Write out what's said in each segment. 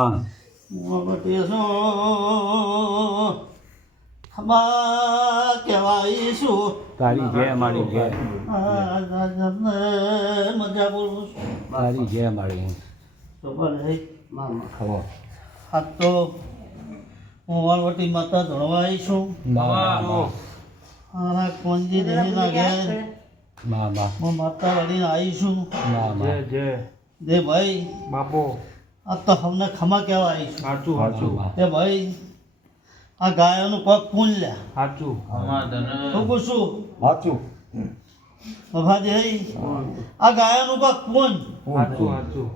હા કહેવાય શું તારી જય મારી જય મજા બોલું છું તારી જય મારી તો ભલે ખબર આ તો હું વણવટી માતા ધણવા આવી છું મારા કોંજી દેવીના ઘેર હું માતા વળીને આવી છું દે ભાઈ બાપો આ તો અમને ખમા કહેવા આવી છું સાચું સાચું તે ભાઈ આ ગાયોનું પગ પૂન લ્યા સાચું શું પૂછું સાચું બાબાજી આ ગાયોનું પગ પૂન સાચું સાચું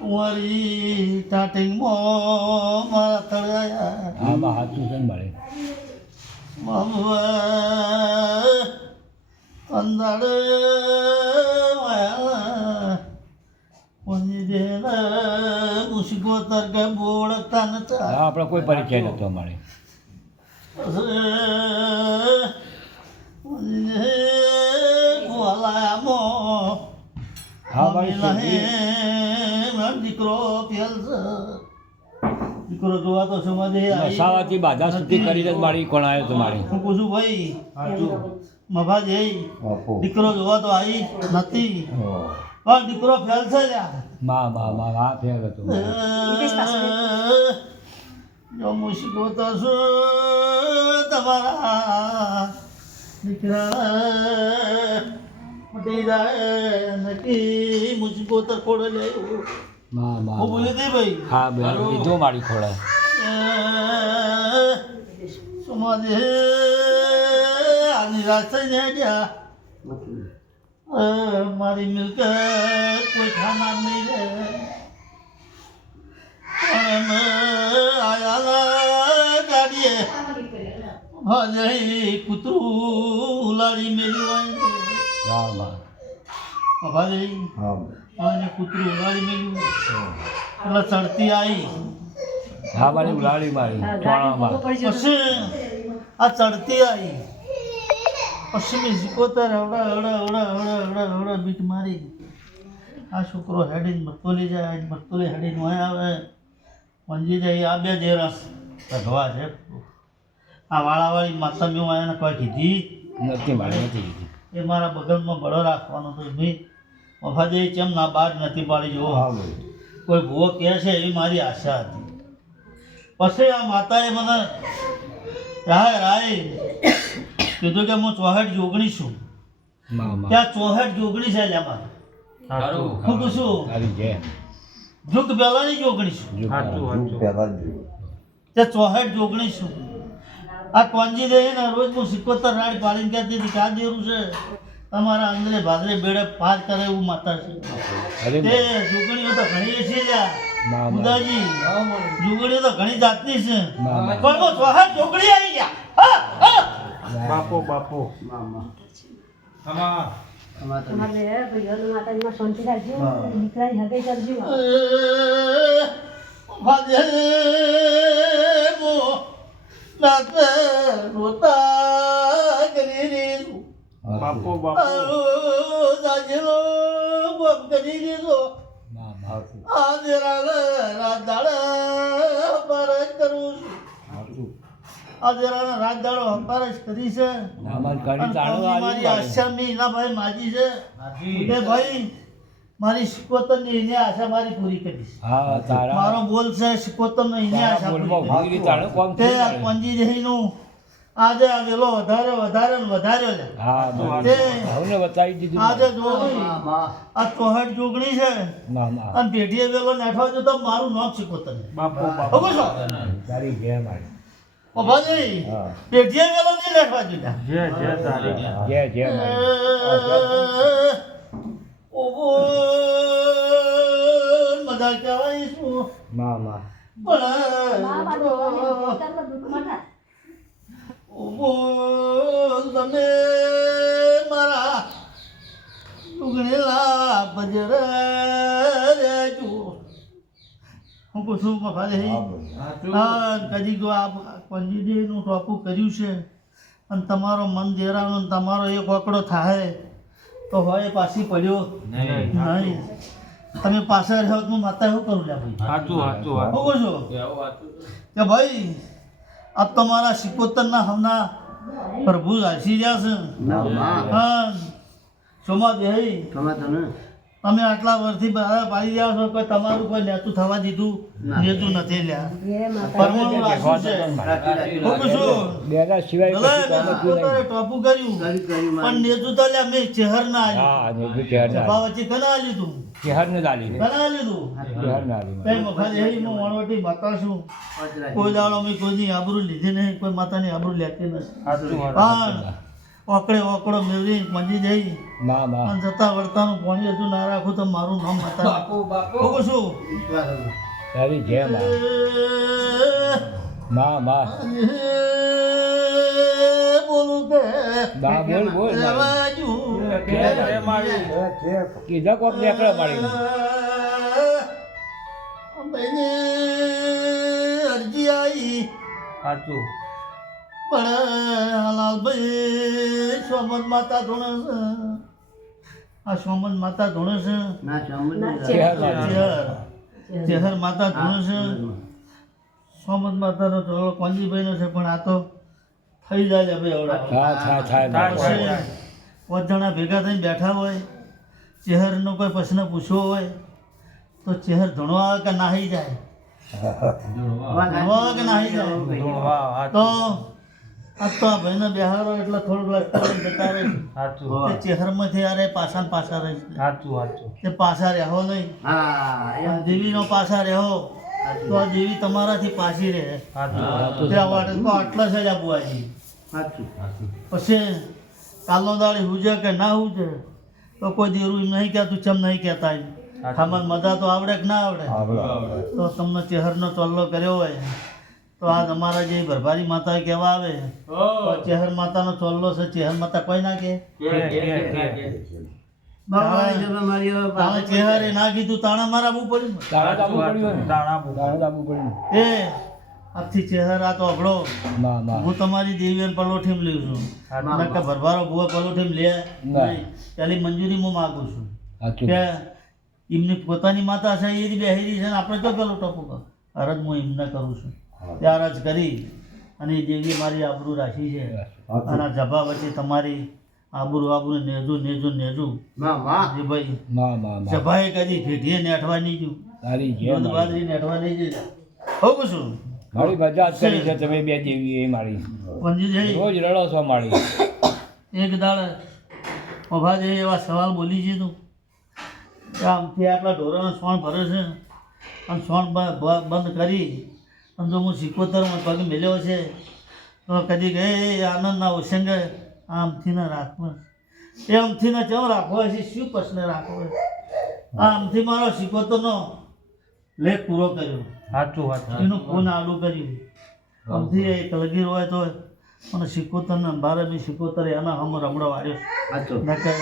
મારી સ્ટાર્ટિંગમાં મારા તળાયા સાચું છે મારે અંદાડ મુસીબો તરકે બોળતા નતા આપણે કોઈ પરિચય નતો અમારે દીકરો ફેલ દીકરો જોવા તો સમાજે મસાવાથી બાધા સુધી કરીને જ મારી કોણ આવ્યો તો મારી હું પૂછું ભાઈ મભાજી દીકરો જોવા તો આવી નથી પણ દીકરો ફેલ છે હા ફેર હતો જો મુશ્કો તો શું તમારા દીકરા મટી જાય નક્કી મુશ્કો તો ખોડે લેવું હું બોલી દે ભાઈ હા બીજો મારી ખોળે સમાજે આની રાત થઈ ગયા મારી મિલકત કોઈ ખાનાર નહીં રહે પણ આયા ગાડીએ ભાઈ કૂતરું ઉલાડી મેલ્યું ભાઈ અને કૂતરું ઉલાડી મેલ્યું એટલે ચડતી આવી હા મારી ઉલાડી મારી પછી આ ચડતી આવી પછી મેં શીખોતર હવડા બીટ મારી આ છોકરો હેડીને મરતોલી જાય મરતોલી હેડીને વાય આવે મંજી જાય આ બે જે રસ ભગવા છે આ વાળાવાળી માતા મેં એને કોઈ કીધી નથી મારી નથી એ મારા બગલમાં બળો રાખવાનો તો ભાઈ મફાજે કેમ ના બહાર નથી પાડી જુઓ કોઈ ભૂવો કહે છે એવી મારી આશા હતી પછી આ માતાએ મને રાય કીધું કે હું 64 જોગણી છું ત્યાં 64 જોગણી છે એમાં હું પૂછું જુગ પહેલાની જોગણી છું ત્યાં 64 જોગણી છું આ કોંજી દે ને રોજ હું 77 રાડ પાડીને કહેતી હતી કે આ દેરું છે તમારા અંદરે ભાદરે બેડે પાર કરે એવું માતા છે તે જોગણીઓ તો ઘણી છે લ્યા મુદાજી જોગણીઓ તો ઘણી જાતની છે પણ હું 64 જોગણી આવી ગયા બાપો બાપો બાપો બાપો કરી દીધો આજે રાત દાડા પરજ કરું છું આજે રાત દાડો અંબારજ કરી છે મારી આશા મેં એના ભાઈ માજી છે એ ભાઈ મારી શિકોતરની એને આશા મારી પૂરી કરીશ મારો બોલ છે શિકોતરનો એને આશા પૂરી તે પંજી જઈનું આજે આ વેલો વધારે ને વધારે લે આજે જો આ 64 જોગણી છે અને પેઢીએ વેલો નાઠવા જો તો મારું નામ શિકોતર બાપો તારી જય મારી ઓ ભાઈ પેઢીએ વેલો નહીં નાઠવા જોતા જય જય તારી જય જય ઓહો મજા કહેવાય શું પણ તમે મારા ઉગણેલા બજર રેજો હું પૂછું મફા હા કદી ગો આ પંજીજીનું ટોપું કર્યું છે અને તમારો મન દેરાનો ને તમારો એક ઓકડો થાય તો હોય પાછી પડ્યો નહીં. તમે પાછા રહ્યો તો માતા એવું કરું લ્યા ભાઈ. સાચું સાચું શું કહો છો કે ભાઈ આ તમારા સિકોતરના હમણાં પ્રભુ હાસી રહ્યા છે. હા સોમા દેહી તમે આટલા વર્ષથી બહાર પાડી રહ્યા છો કે તમારું કોઈ નેતું થવા દીધું નેતું નથી લ્યા. પરમાણુ રાખ્યું છે. શું કહું છું? બેના સિવાય ભલે કશું મેં કામ જ નહીં. પોતાને ટોપું કર્યું પણ નેતું તો લ્યા મેં ચહેર ના આવ્યું. હા નેતું ચહેર ના સભા વચ્ચે કના આલ્યું તું? ચહેર ને દાલી કના આલ્યું તું? ચહેર ના દાલી કઈ મફા દેહી હું વણવટી માતા છું. કોઈ દાડો મેં કોઈની આબરૂ લીધી નહીં, કોઈ માતાની આબરૂ લેતી નથી. સાચું પણ ઓકડે ઓકડો મેળવી મંજી જઈ માં માં અને જતા વળતાનું પાણી હજુ ના રાખું તો મારું નામ માતા હું છું તારી જય માં માં બોલું કે માં બોલ બોલ રેવાજુ. કીધા કોક નીકળે મારી અરજી આવી સાચું પણ લાલભાઈ સોમન માતા ધોણે છે. આ સોમન માતા ધોણે છે. ચેહર માતા ધોણે છે. સોમન માતાનો ધોળો કોંજીભાઈનો છે પણ આ તો થઈ જાય છે ભાઈ હા આવડા. થાય પછી પાંચ જણા ભેગા થઈને બેઠા હોય, ચેહરનો કોઈ પ્રશ્ન પૂછવો હોય તો ચેહર ધણો આવે કે નાહી જાય? ધણો આવે કે નાહી જાય? તો આ તો આ ભાઈને બેહારો એટલે થોડુંક લટકાવી જતા રહે છે. સાચું તે ચેહરમાંથી આરે પાછા ને પાછા રહે છે. સાચું સાચું તે પાછા રહેવો નહીં. પણ દેવીનો પાછા રહેવો તો આ દેવી તમારાથી પાછી રહે. સાચું ત્યાં વાટકો આટલા છે જ આ બુઆજી. પછી કાલનો દાડી હુજે કે ના હુજે તો કોઈ દેરું એમ નહીં કહેતું, ચમ નહીં કહેતા એમ. ખામણ મજા તો આવડે કે ના આવડે? તો તમને ચેહરનો ચોલ્લો કર્યો હોય તો આ તમારા જે ભરભારી માતા કહેવા આવે તો ચેહર માતાનો ચોલ્લો છે. ચેહર માતા કોઈ ના કહે? તાણે ચેહરે ના કીધું તાણે મારા બહુ પડ્યું ને. તારા દાબુ પડ્યું ને તારા દાબુ પડ્યું એ આજથી ચેહર આ તો અઘડો માં માં હું તમારી દેવી પલોઠીમ લઉં છું. નકર ભરભારો ભૂવો પલોઠીમ લે નહીં. પેલી મંજૂરી હું માગું છું સાચું કે એમની પોતાની માતા છે એ બેહેરી છે ને આપણે તો પેલું ટપું કર અરજ હું એમને કરું છું. ત્યાં અરજ કરી અને એ દેવી મારી આબરૂ રાખી છે અને આ જભા વચ્ચે તમારી આબરૂ નેજું જે ભાઈ માં માં માં જભાએ કદી ભેટીએ નેઠવા નહીં ગયું, તારી જય દૂધ બાજરી નેઠવા નહીં જઈ. હોઉં છું મારી મજા જ કરી છે તમે બે દેવી એ મારી પંજી જઈ રોજ રડો છો મારી એક દાડે મભાજે એવા સવાલ બોલી છે તું કે આમથી આટલા ઢોરાનો સોણ ભરે છે અને સોણ બંધ કરી અને જો હું સિકોતરમાં પગ મેલ્યો છે તો કદી ગયે આનંદના ઉસંગે આમથી ન રાખવો એ આમથી ન ચમ રાખવો છે, શું પ્રશ્ન રાખવો? આમથી મારો સિકોતરનો લેખ પૂરો કર્યો, સાચું સાચું એનું ખૂન આડું કર્યું. આમથી એ કલગીર હોય તો અને સિકોતરને અંધારે બી સિકોતર એના હમ રમડો વાળ્યો. નકર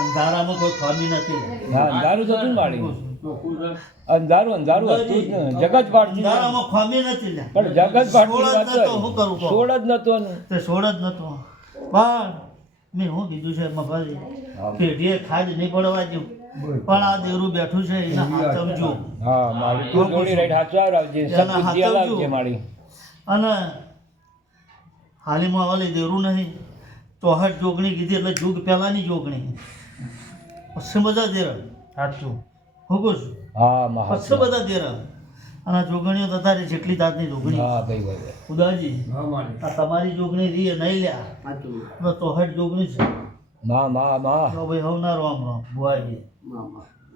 અંધારામાં કોઈ ખામી નથી. હા અંધારું તો તું મારી અંધારું અંધારું હતું જ ને જગત પાડતી અંધારામાં ખામી નથી લ્યા. પણ જગત પાડતી વાત સોળ જ નતો, હું કરું કહો? સોળ જ નતો ને તે સોળ જ નતો. પણ મેં શું કીધું છે મફાજી પેઢીએ ખાજ નહીં પડવા દઉં પણ આ દેરું બેઠું છે એને હાચવજો. હા મારી તું જોડી રાઈટ હાચવા આવજે એના સબૂત હાચવજો. જ્યાં લાવજે મારી અને હાલીમાં વાલી દેરું નહીં 64 જોગણી કીધી એટલે જુગ પહેલાંની જોગણી પછી બધા દેરા સાચું હું કહું છું હા માં પછી બધા દેરા અને આ જોગણીઓ તો તારી જેટલી તાતની જોગણી હા ભાઈ ભાઈ ઉદાજી આ તમારી જોગણી રીએ નહીં લ્યા તો 64 જોગણી છે માં માં માં તો ભાઈ હવ ના રામ રામ બુઆજી